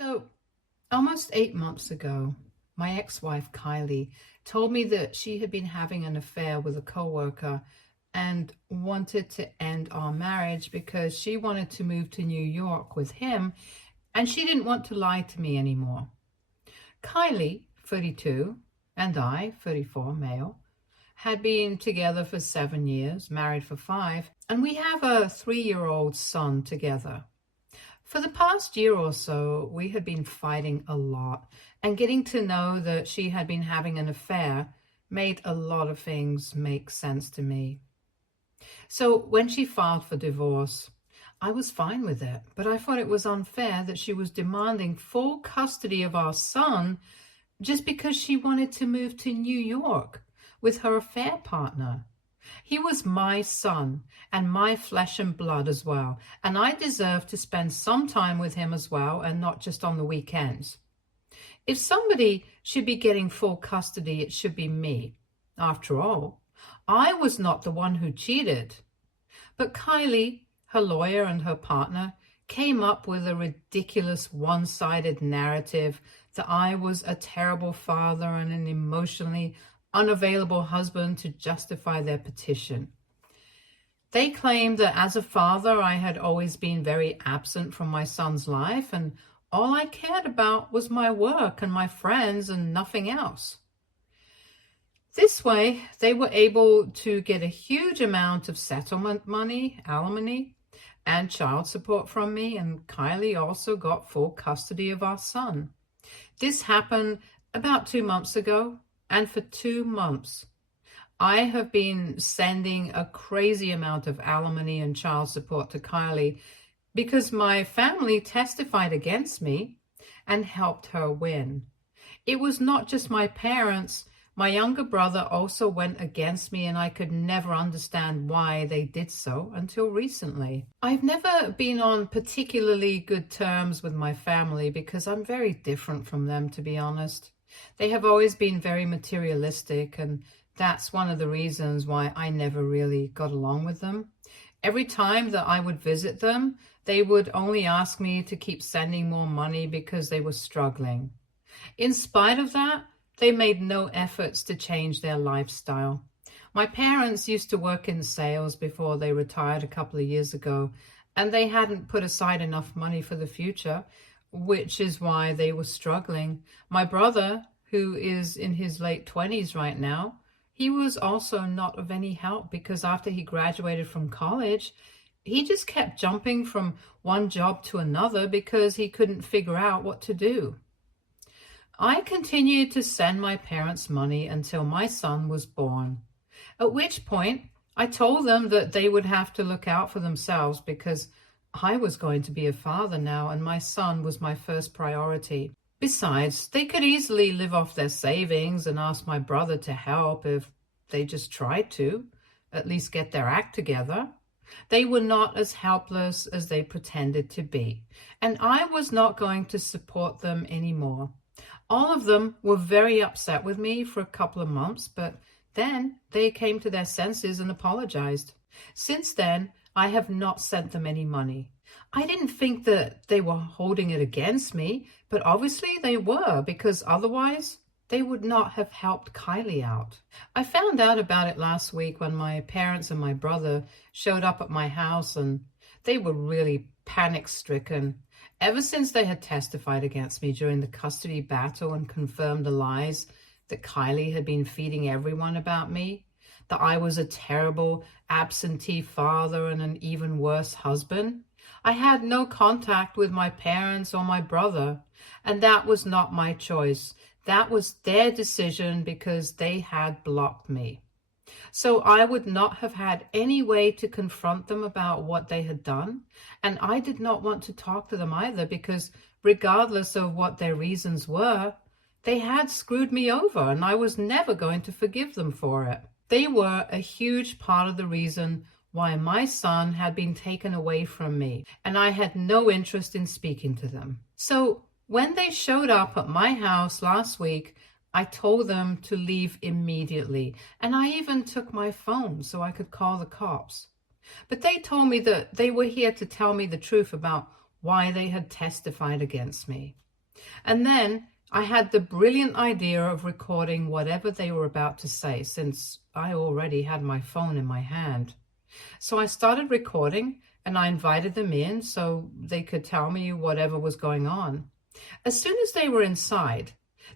So, almost 8 months ago, my ex-wife Kylie told me that she had been having an affair with a coworker and wanted to end our marriage because she wanted to move to New York with him and she didn't want to lie to me anymore. Kylie, 32, and I, 34, male, had been together for 7 years, married for 5, and we have a 3-year-old son together. For the past year or so, we had been fighting a lot, and getting to know that she had been having an affair made a lot of things make sense to me. So when she filed for divorce, I was fine with it, but I thought it was unfair that she was demanding full custody of our son just because she wanted to move to New York with her affair partner. He was my son and my flesh and blood as well, and I deserved to spend some time with him as well and not just on the weekends. If somebody should be getting full custody, it should be me. After all, I was not the one who cheated. But Kylie, her lawyer and her partner, came up with a ridiculous one-sided narrative that I was a terrible father and an emotionally unavailable husband to justify their petition. They claimed that as a father, I had always been very absent from my son's life, and all I cared about was my work and my friends and nothing else. This way, they were able to get a huge amount of settlement money, alimony, and child support from me, and Kylie also got full custody of our son. This happened about 2 months ago, and for 2 months, I have been sending a crazy amount of alimony and child support to Kylie because my family testified against me and helped her win. It was not just my parents. My younger brother also went against me, and I could never understand why they did so until recently. I've never been on particularly good terms with my family because I'm very different from them, to be honest. They have always been very materialistic, and that's one of the reasons why I never really got along with them. Every time that I would visit them, they would only ask me to keep sending more money because they were struggling. In spite of that, they made no efforts to change their lifestyle. My parents used to work in sales before they retired a couple of years ago, and they hadn't put aside enough money for the future, which is why they were struggling. My brother, who is in his late 20s right now, he was also not of any help because after he graduated from college, he just kept jumping from one job to another because he couldn't figure out what to do. I continued to send my parents money until my son was born, at which point I told them that they would have to look out for themselves because I was going to be a father now and my son was my first priority. Besides, they could easily live off their savings and ask my brother to help if they just tried to, at least get their act together. They were not as helpless as they pretended to be, and I was not going to support them anymore. All of them were very upset with me for a couple of months, but then they came to their senses and apologized. Since then, I have not sent them any money. I didn't think that they were holding it against me, but obviously they were, because otherwise they would not have helped Kylie out. I found out about it last week when my parents and my brother showed up at my house, and they were really panic-stricken. Ever since they had testified against me during the custody battle and confirmed the lies that Kylie had been feeding everyone about me, that I was a terrible absentee father and an even worse husband, I had no contact with my parents or my brother, and that was not my choice. That was their decision because they had blocked me. So I would not have had any way to confront them about what they had done, and I did not want to talk to them either because regardless of what their reasons were, they had screwed me over and I was never going to forgive them for it. They were a huge part of the reason why my son had been taken away from me, and I had no interest in speaking to them. So when they showed up at my house last week, I told them to leave immediately, and I even took my phone so I could call the cops. But they told me that they were here to tell me the truth about why they had testified against me. And then I had the brilliant idea of recording whatever they were about to say, since I already had my phone in my hand. So I started recording and I invited them in so they could tell me whatever was going on. As soon as they were inside,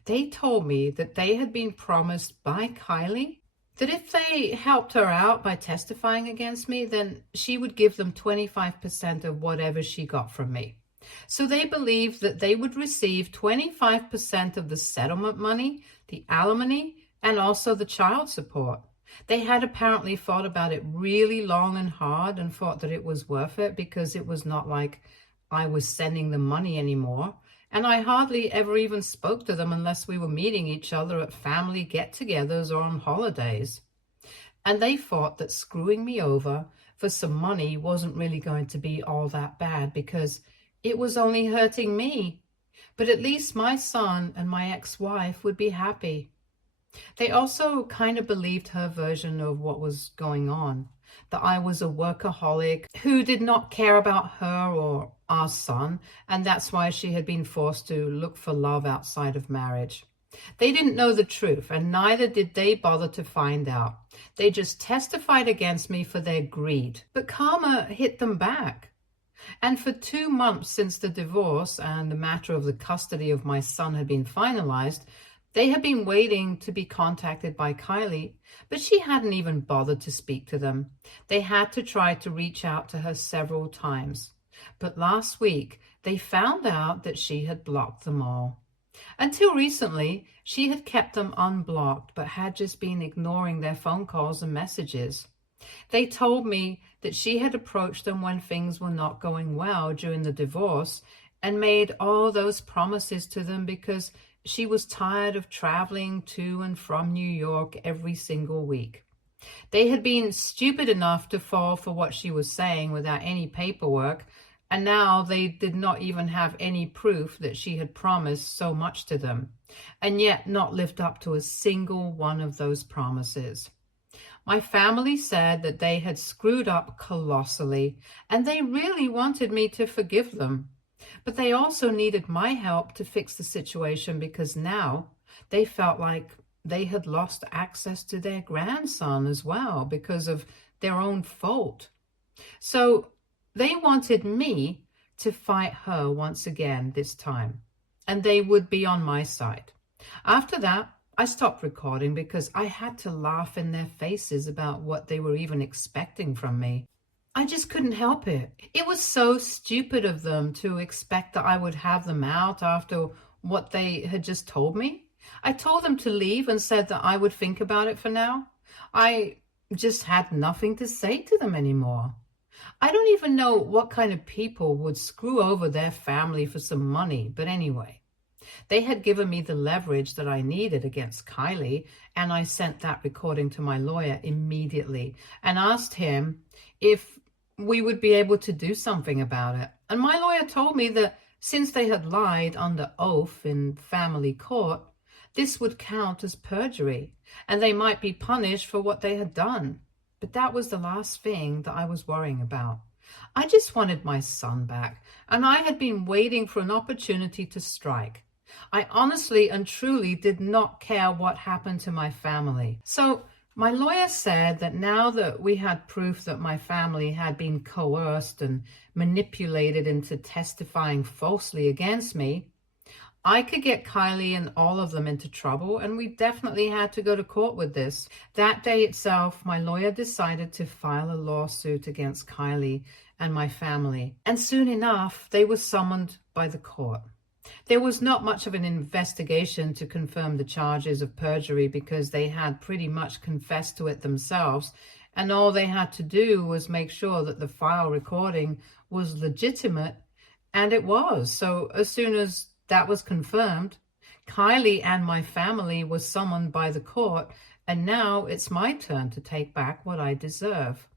they told me that they had been promised by Kylie that if they helped her out by testifying against me, then she would give them 25% of whatever she got from me. So they believed that they would receive 25% of the settlement money, the alimony, and also the child support. They had apparently thought about it really long and hard and thought that it was worth it because it was not like I was sending them money anymore. And I hardly ever even spoke to them unless we were meeting each other at family get-togethers or on holidays. And they thought that screwing me over for some money wasn't really going to be all that bad because it was only hurting me. But at least my son and my ex-wife would be happy. They also kind of believed her version of what was going on, that I was a workaholic who did not care about her or our son, and that's why she had been forced to look for love outside of marriage. They didn't know the truth, and neither did they bother to find out. They just testified against me for their greed. But karma hit them back. And for 2 months since the divorce and the matter of the custody of my son had been finalized, they had been waiting to be contacted by Kylie, but she hadn't even bothered to speak to them. They had to try to reach out to her several times. But last week, they found out that she had blocked them all. Until recently, she had kept them unblocked, but had just been ignoring their phone calls and messages. They told me that she had approached them when things were not going well during the divorce and made all those promises to them because she was tired of traveling to and from New York every single week. They had been stupid enough to fall for what she was saying without any paperwork, and now they did not even have any proof that she had promised so much to them, and yet not lived up to a single one of those promises. My family said that they had screwed up colossally, and they really wanted me to forgive them. But they also needed my help to fix the situation because now they felt like they had lost access to their grandson as well because of their own fault. So they wanted me to fight her once again this time, and they would be on my side. After that, I stopped recording because I had to laugh in their faces about what they were even expecting from me. I just couldn't help it. It was so stupid of them to expect that I would have them out after what they had just told me. I told them to leave and said that I would think about it for now. I just had nothing to say to them anymore. I don't even know what kind of people would screw over their family for some money, but anyway. They had given me the leverage that I needed against Kylie, and I sent that recording to my lawyer immediately and asked him if we would be able to do something about it. And my lawyer told me that since they had lied under oath in family court, this would count as perjury, and they might be punished for what they had done. But that was the last thing that I was worrying about. I just wanted my son back, and I had been waiting for an opportunity to strike. I honestly and truly did not care what happened to my family. So my lawyer said that now that we had proof that my family had been coerced and manipulated into testifying falsely against me, I could get Kylie and all of them into trouble, and we definitely had to go to court with this. That day itself, my lawyer decided to file a lawsuit against Kylie and my family, and soon enough, they were summoned by the court. There was not much of an investigation to confirm the charges of perjury because they had pretty much confessed to it themselves, and all they had to do was make sure that the file recording was legitimate, and it was. So as soon as that was confirmed, Kylie and my family were summoned by the court, and now it's my turn to take back what I deserve.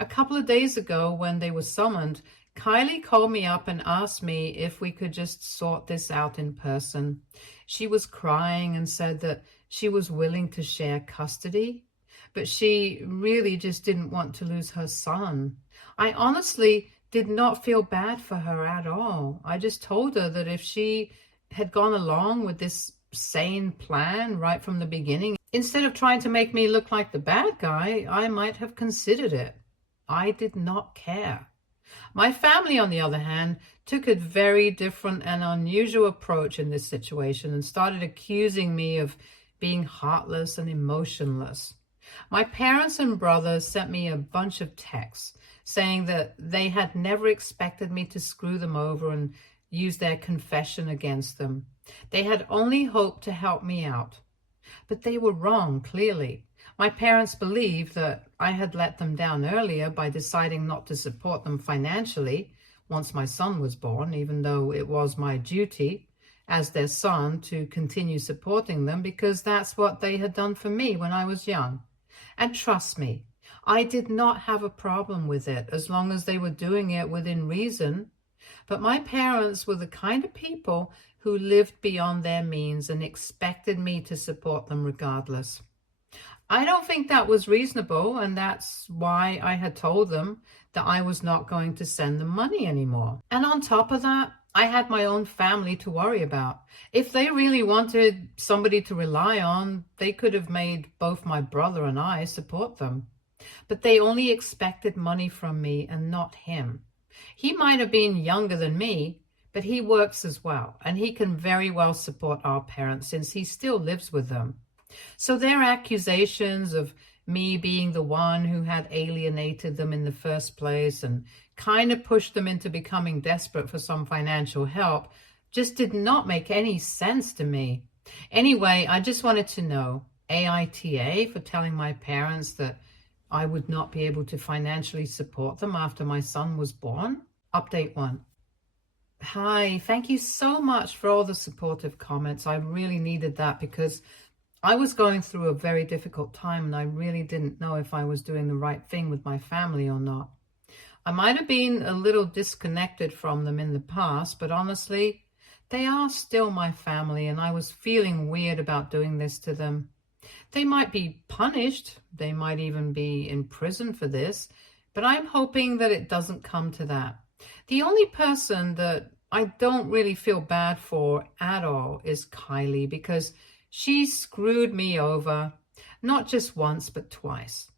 A couple of days ago, when they were summoned, Kylie called me up and asked me if we could just sort this out in person. She was crying and said that she was willing to share custody, but she really just didn't want to lose her son. I honestly did not feel bad for her at all. I just told her that if she had gone along with this sane plan right from the beginning, instead of trying to make me look like the bad guy, I might have considered it. I did not care. My family, on the other hand, took a very different and unusual approach in this situation and started accusing me of being heartless and emotionless. My parents and brothers sent me a bunch of texts saying that they had never expected me to screw them over and use their confession against them. They had only hoped to help me out. But they were wrong, clearly. My parents believed that I had let them down earlier by deciding not to support them financially once my son was born, even though it was my duty as their son to continue supporting them because that's what they had done for me when I was young. And trust me, I did not have a problem with it as long as they were doing it within reason. But my parents were the kind of people who lived beyond their means and expected me to support them regardless. I don't think that was reasonable, and that's why I had told them that I was not going to send them money anymore. And on top of that, I had my own family to worry about. If they really wanted somebody to rely on, they could have made both my brother and I support them. But they only expected money from me and not him. He might have been younger than me, but he works as well, and he can very well support our parents since he still lives with them. So their accusations of me being the one who had alienated them in the first place and kind of pushed them into becoming desperate for some financial help just did not make any sense to me. Anyway, I just wanted to know, AITA for telling my parents that I would not be able to financially support them after my son was born? Update 1. Hi, thank you so much for all the supportive comments. I really needed that because I was going through a very difficult time and I really didn't know if I was doing the right thing with my family or not. I might have been a little disconnected from them in the past, but honestly, they are still my family and I was feeling weird about doing this to them. They might be punished, they might even be in prison for this, but I'm hoping that it doesn't come to that. The only person that I don't really feel bad for at all is Kylie, because she screwed me over, not just once, but twice.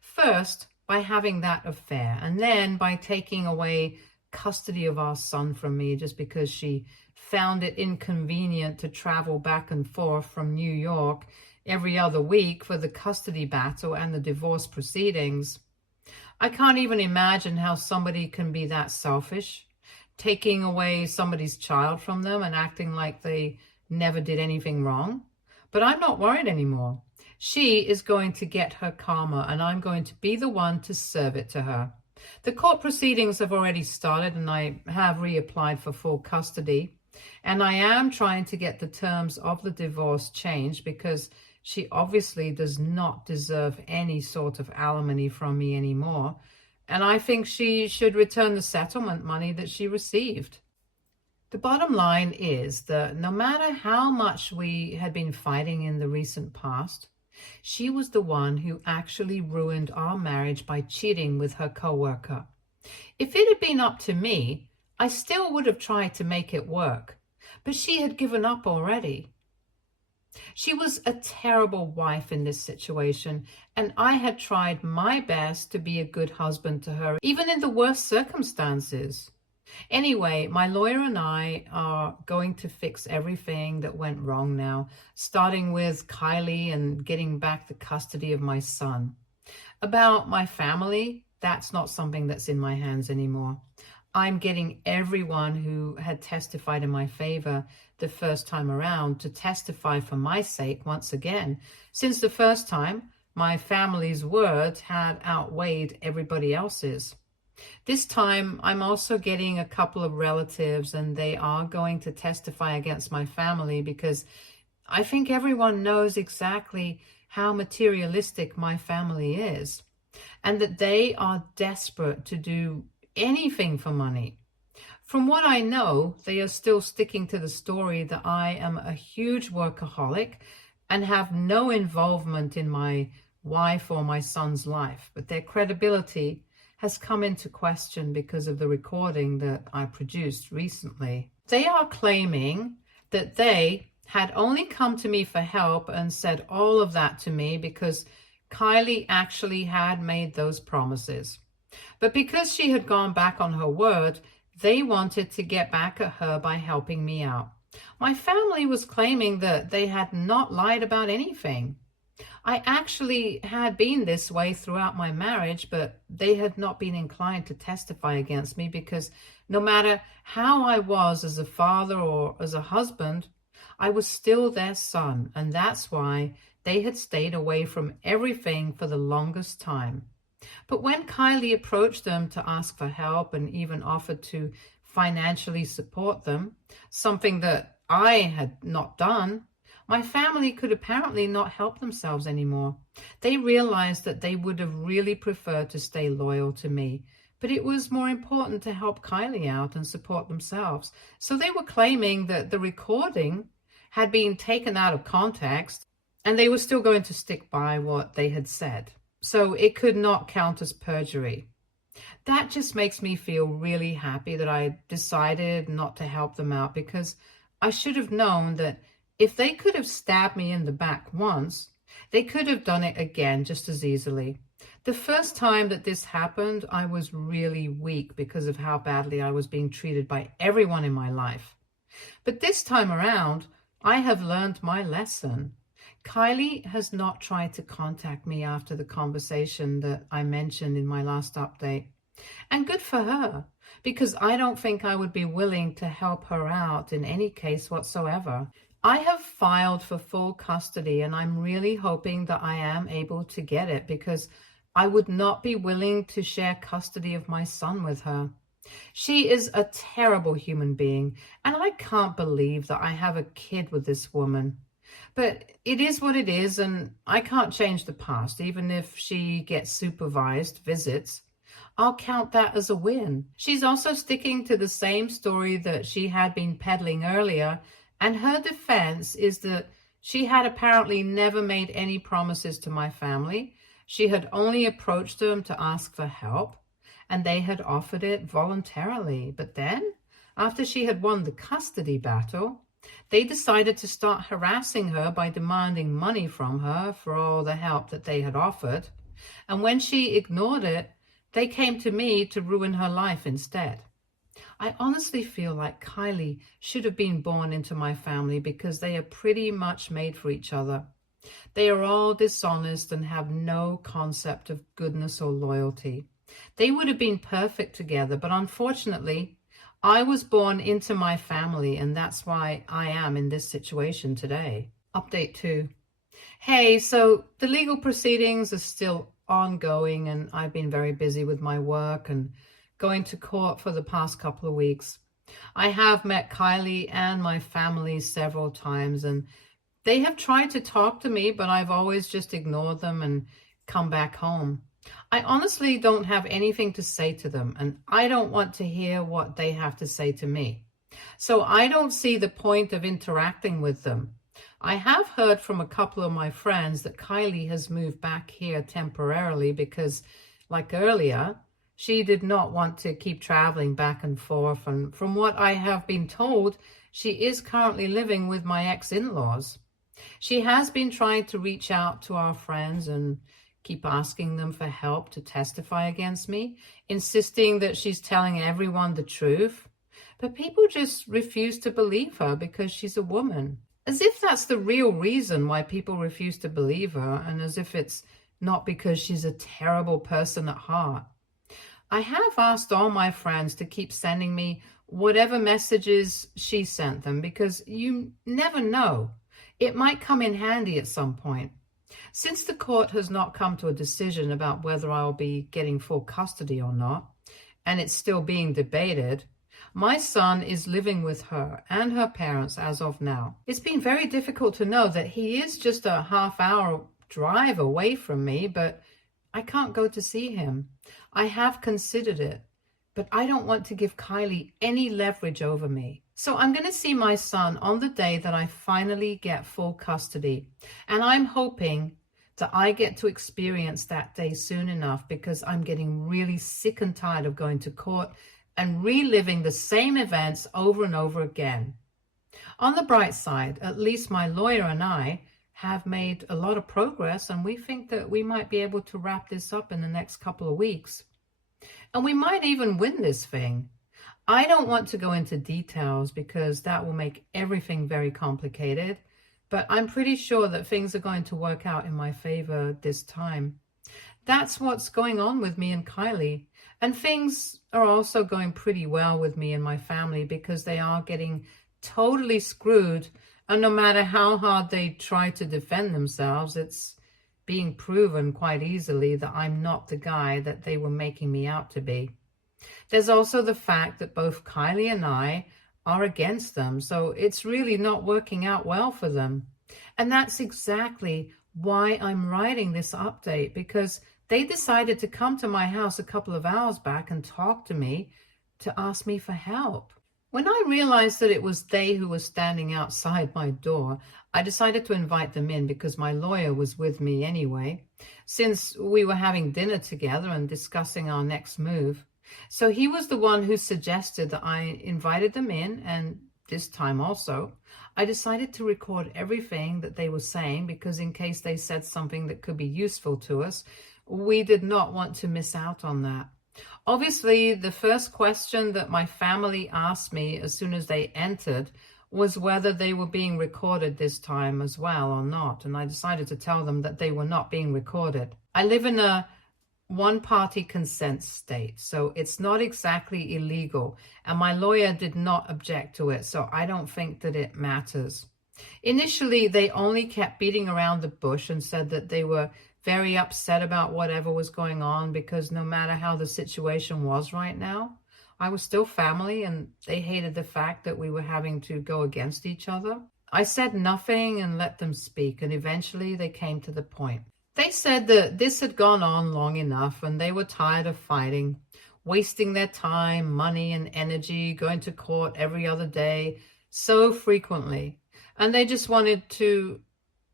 First, by having that affair, and then by taking away custody of our son from me just because she found it inconvenient to travel back and forth from New York every other week for the custody battle and the divorce proceedings. I can't even imagine how somebody can be that selfish, taking away somebody's child from them and acting like they never did anything wrong. But I'm not worried anymore. She is going to get her karma, and I'm going to be the one to serve it to her. The court proceedings have already started, and I have reapplied for full custody. And I am trying to get the terms of the divorce changed because she obviously does not deserve any sort of alimony from me anymore. And I think she should return the settlement money that she received. The bottom line is that no matter how much we had been fighting in the recent past, she was the one who actually ruined our marriage by cheating with her coworker. If it had been up to me, I still would have tried to make it work, but she had given up already. She was a terrible wife in this situation, and I had tried my best to be a good husband to her, even in the worst circumstances. Anyway, my lawyer and I are going to fix everything that went wrong now, starting with Kylie and getting back the custody of my son. About my family, that's not something that's in my hands anymore. I'm getting everyone who had testified in my favor the first time around to testify for my sake once again, since the first time my family's words had outweighed everybody else's. This time, I'm also getting a couple of relatives, and they are going to testify against my family because I think everyone knows exactly how materialistic my family is, and that they are desperate to do anything for money. From what I know, they are still sticking to the story that I am a huge workaholic and have no involvement in my wife or my son's life, but their credibility has come into question because of the recording that I produced recently. They are claiming that they had only come to me for help and said all of that to me because Kylie actually had made those promises. But because she had gone back on her word, they wanted to get back at her by helping me out. My family was claiming that they had not lied about anything. I actually had been this way throughout my marriage, but they had not been inclined to testify against me because no matter how I was as a father or as a husband, I was still their son, and that's why they had stayed away from everything for the longest time. But when Kylie approached them to ask for help and even offered to financially support them, something that I had not done, my family could apparently not help themselves anymore. They realized that they would have really preferred to stay loyal to me, but it was more important to help Kylie out and support themselves. So they were claiming that the recording had been taken out of context and they were still going to stick by what they had said. So it could not count as perjury. That just makes me feel really happy that I decided not to help them out, because I should have known that if they could have stabbed me in the back once, they could have done it again just as easily. The first time that this happened, I was really weak because of how badly I was being treated by everyone in my life. But this time around, I have learned my lesson. Kylie has not tried to contact me after the conversation that I mentioned in my last update. And good for her, because I don't think I would be willing to help her out in any case whatsoever. I have filed for full custody, and I'm really hoping that I am able to get it, because I would not be willing to share custody of my son with her. She is a terrible human being, and I can't believe that I have a kid with this woman. But it is what it is, and I can't change the past. Even if she gets supervised visits, I'll count that as a win. She's also sticking to the same story that she had been peddling earlier, and her defense is that she had apparently never made any promises to my family. She had only approached them to ask for help, and they had offered it voluntarily. But then, after she had won the custody battle, they decided to start harassing her by demanding money from her for all the help that they had offered. And when she ignored it, they came to me to ruin her life instead. I honestly feel like Kylie should have been born into my family, because they are pretty much made for each other. They are all dishonest and have no concept of goodness or loyalty. They would have been perfect together, but unfortunately, I was born into my family, and that's why I am in this situation today. Update 2. Hey, so the legal proceedings are still ongoing, and I've been very busy with my work and going to court for the past couple of weeks. I have met Kylie and my family several times, and they have tried to talk to me, but I've always just ignored them and come back home. I honestly don't have anything to say to them, and I don't want to hear what they have to say to me. So I don't see the point of interacting with them. I have heard from a couple of my friends that Kylie has moved back here temporarily because, like earlier, she did not want to keep traveling back and forth. And from what I have been told, she is currently living with my ex-in-laws. She has been trying to reach out to our friends and keep asking them for help to testify against me, insisting that she's telling everyone the truth. But people just refuse to believe her because she's a woman. As if that's the real reason why people refuse to believe her, and as if it's not because she's a terrible person at heart. I have asked all my friends to keep sending me whatever messages she sent them, because you never know. It might come in handy at some point. Since the court has not come to a decision about whether I'll be getting full custody or not, and it's still being debated, my son is living with her and her parents as of now. It's been very difficult to know that he is just a half-hour drive away from me, but I can't go to see him. I have considered it, but I don't want to give Kylie any leverage over me. So I'm going to see my son on the day that I finally get full custody. And I'm hoping that I get to experience that day soon enough, because I'm getting really sick and tired of going to court and reliving the same events over and over again. On the bright side, at least my lawyer and I have made a lot of progress, and we think that we might be able to wrap this up in the next couple of weeks. And we might even win this thing. I don't want to go into details because that will make everything very complicated, but I'm pretty sure that things are going to work out in my favor this time. That's what's going on with me and Kylie. And things are also going pretty well with me and my family because they are getting totally screwed. And no matter how hard they try to defend themselves, it's being proven quite easily that I'm not the guy that they were making me out to be. There's also the fact that both Kylie and I are against them, so it's really not working out well for them. And that's exactly why I'm writing this update, because they decided to come to my house a couple of hours back and talk to me to ask me for help. When I realized that it was they who were standing outside my door, I decided to invite them in because my lawyer was with me anyway, since we were having dinner together and discussing our next move. So he was the one who suggested that I invited them in, and this time also, I decided to record everything that they were saying because in case they said something that could be useful to us, we did not want to miss out on that. Obviously, the first question that my family asked me as soon as they entered was whether they were being recorded this time as well or not, and I decided to tell them that they were not being recorded. I live in a one-party consent state, so it's not exactly illegal, and my lawyer did not object to it, so I don't think that it matters. Initially, they only kept beating around the bush and said that they were very upset about whatever was going on because no matter how the situation was right now, I was still family and they hated the fact that we were having to go against each other. I said nothing and let them speak, and eventually they came to the point. They said that this had gone on long enough and they were tired of fighting, wasting their time, money, and energy, going to court every other day so frequently. And they just wanted to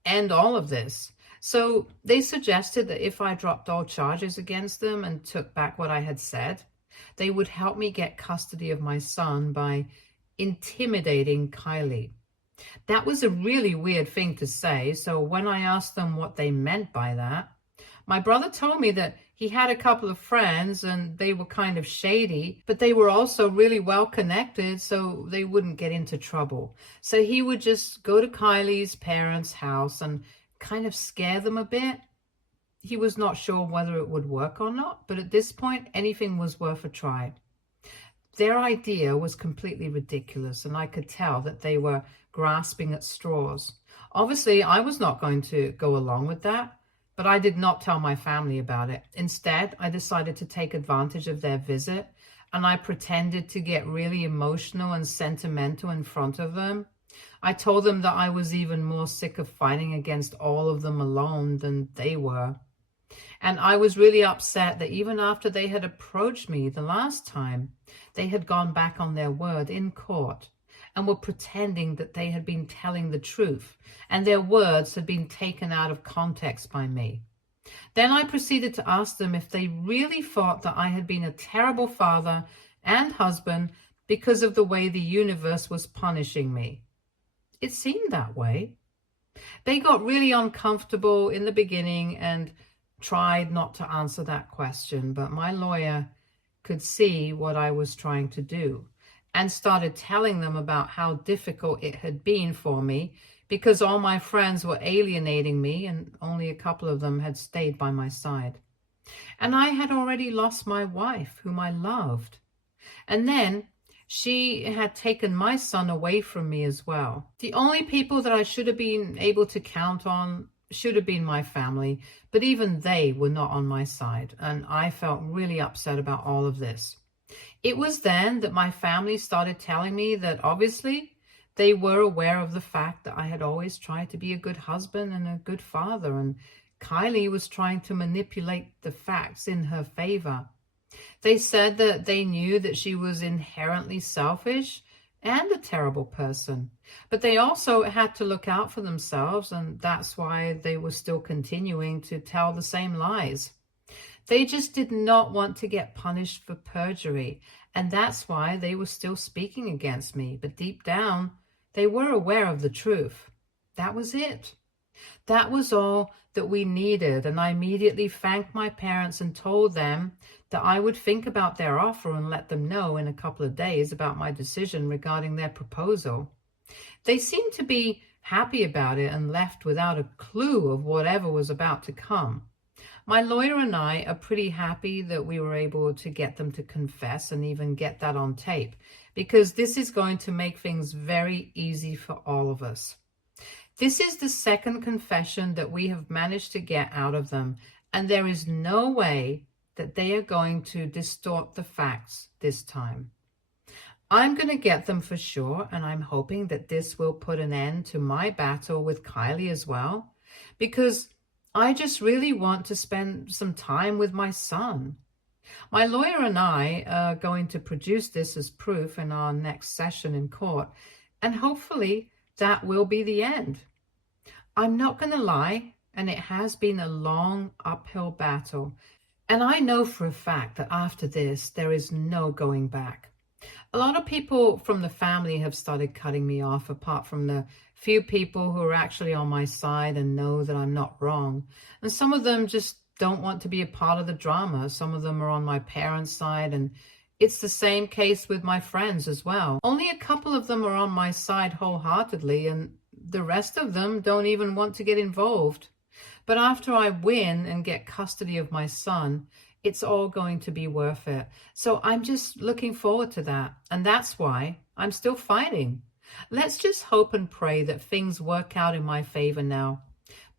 end all of this. So they suggested that if I dropped all charges against them and took back what I had said, they would help me get custody of my son by intimidating Kylie. That was a really weird thing to say, so when I asked them what they meant by that, my brother told me that he had a couple of friends and they were kind of shady, but they were also really well connected so they wouldn't get into trouble. So he would just go to Kylie's parents' house and kind of scare them a bit. He was not sure whether it would work or not, but at this point, anything was worth a try. Their idea was completely ridiculous, and I could tell that they were grasping at straws. Obviously, I was not going to go along with that, but I did not tell my family about it. Instead, I decided to take advantage of their visit, and I pretended to get really emotional and sentimental in front of them. I told them that I was even more sick of fighting against all of them alone than they were. And I was really upset that even after they had approached me the last time, they had gone back on their word in court and were pretending that they had been telling the truth and their words had been taken out of context by me. Then I proceeded to ask them if they really thought that I had been a terrible father and husband because of the way the universe was punishing me. It seemed that way. They got really uncomfortable in the beginning and tried not to answer that question, but my lawyer could see what I was trying to do and started telling them about how difficult it had been for me because all my friends were alienating me and only a couple of them had stayed by my side. And I had already lost my wife, whom I loved. And then she had taken my son away from me as well. The only people that I should have been able to count on should have been my family, but even they were not on my side, and I felt really upset about all of this. It was then that my family started telling me that obviously they were aware of the fact that I had always tried to be a good husband and a good father, and Kylie was trying to manipulate the facts in her favor. They said that they knew that she was inherently selfish and a terrible person, but they also had to look out for themselves, and that's why they were still continuing to tell the same lies. They just did not want to get punished for perjury, and that's why they were still speaking against me. But deep down, They were aware of the truth. That was it. That was all that we needed, and I immediately thanked my parents and told them that I would think about their offer and let them know in a couple of days about my decision regarding their proposal. They seemed to be happy about it and left without a clue of whatever was about to come. My lawyer and I are pretty happy that we were able to get them to confess and even get that on tape, because this is going to make things very easy for all of us. This is the second confession that we have managed to get out of them, and there is no way that they are going to distort the facts this time. I'm going to get them for sure, and I'm hoping that this will put an end to my battle with Kylie as well, because I just really want to spend some time with my son. My lawyer and I are going to produce this as proof in our next session in court, and hopefully that will be the end. I'm not going to lie, and it has been a long uphill battle, and I know for a fact that after this there is no going back. A lot of people from the family have started cutting me off, apart from the few people who are actually on my side and know that I'm not wrong. And some of them just don't want to be a part of the drama. Some of them are on my parents' side, and it's the same case with my friends as well. Only a couple of them are on my side wholeheartedly, and the rest of them don't even want to get involved. But after I win and get custody of my son, it's all going to be worth it. So I'm just looking forward to that. And that's why I'm still fighting. Let's just hope and pray that things work out in my favor now.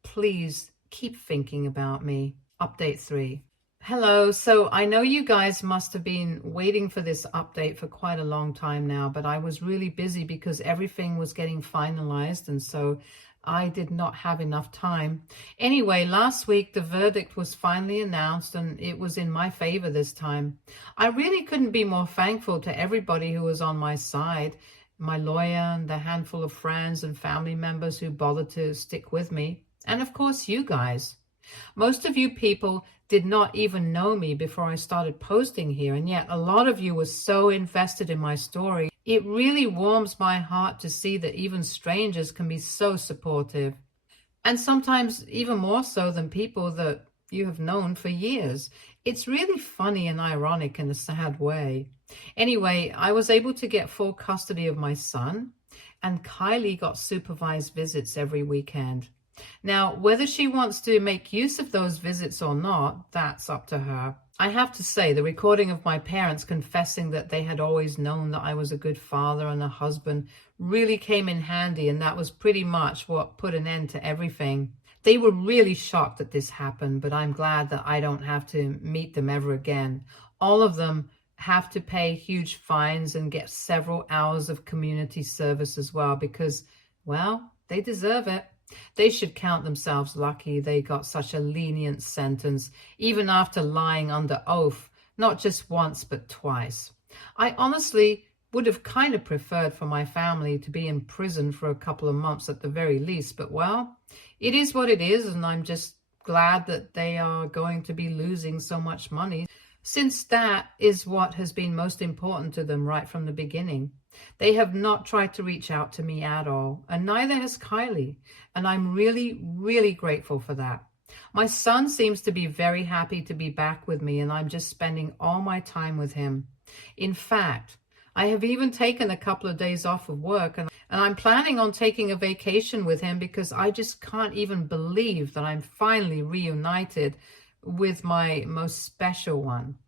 Please keep thinking about me. Update 3. Hello. So I know you guys must have been waiting for this update for quite a long time now, but I was really busy because everything was getting finalized, and so I did not have enough time. Anyway, last week the verdict was finally announced, and it was in my favor this time. I really couldn't be more thankful to everybody who was on my side, my lawyer and the handful of friends and family members who bothered to stick with me, and of course you guys. Most of you people did not even know me before I started posting here, and yet a lot of you were so invested in my story. It really warms my heart to see that even strangers can be so supportive, and sometimes even more so than people that you have known for years. It's really funny and ironic in a sad way. Anyway, I was able to get full custody of my son, and Kylie got supervised visits every weekend. Now, whether she wants to make use of those visits or not, that's up to her. I have to say, the recording of my parents confessing that they had always known that I was a good father and a husband really came in handy, and that was pretty much what put an end to everything. They were really shocked that this happened, but I'm glad that I don't have to meet them ever again. All of them have to pay huge fines and get several hours of community service as well because, well, they deserve it. They should count themselves lucky they got such a lenient sentence, even after lying under oath, not just once but twice. I honestly would have kind of preferred for my family to be in prison for a couple of months at the very least, but well, it is what it is, and I'm just glad that they are going to be losing so much money, since that is what has been most important to them right from the beginning. They have not tried to reach out to me at all, and neither has Kylie, and I'm really, really grateful for that. My son seems to be very happy to be back with me, and I'm just spending all my time with him. In fact, I have even taken a couple of days off of work, and I'm planning on taking a vacation with him because I just can't even believe that I'm finally reunited with my most special one.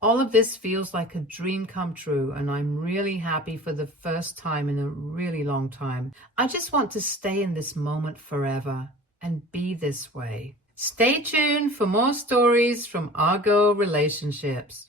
All of this feels like a dream come true, and I'm really happy for the first time in a really long time. I just want to stay in this moment forever and be this way. Stay tuned for more stories from Argo Relationships.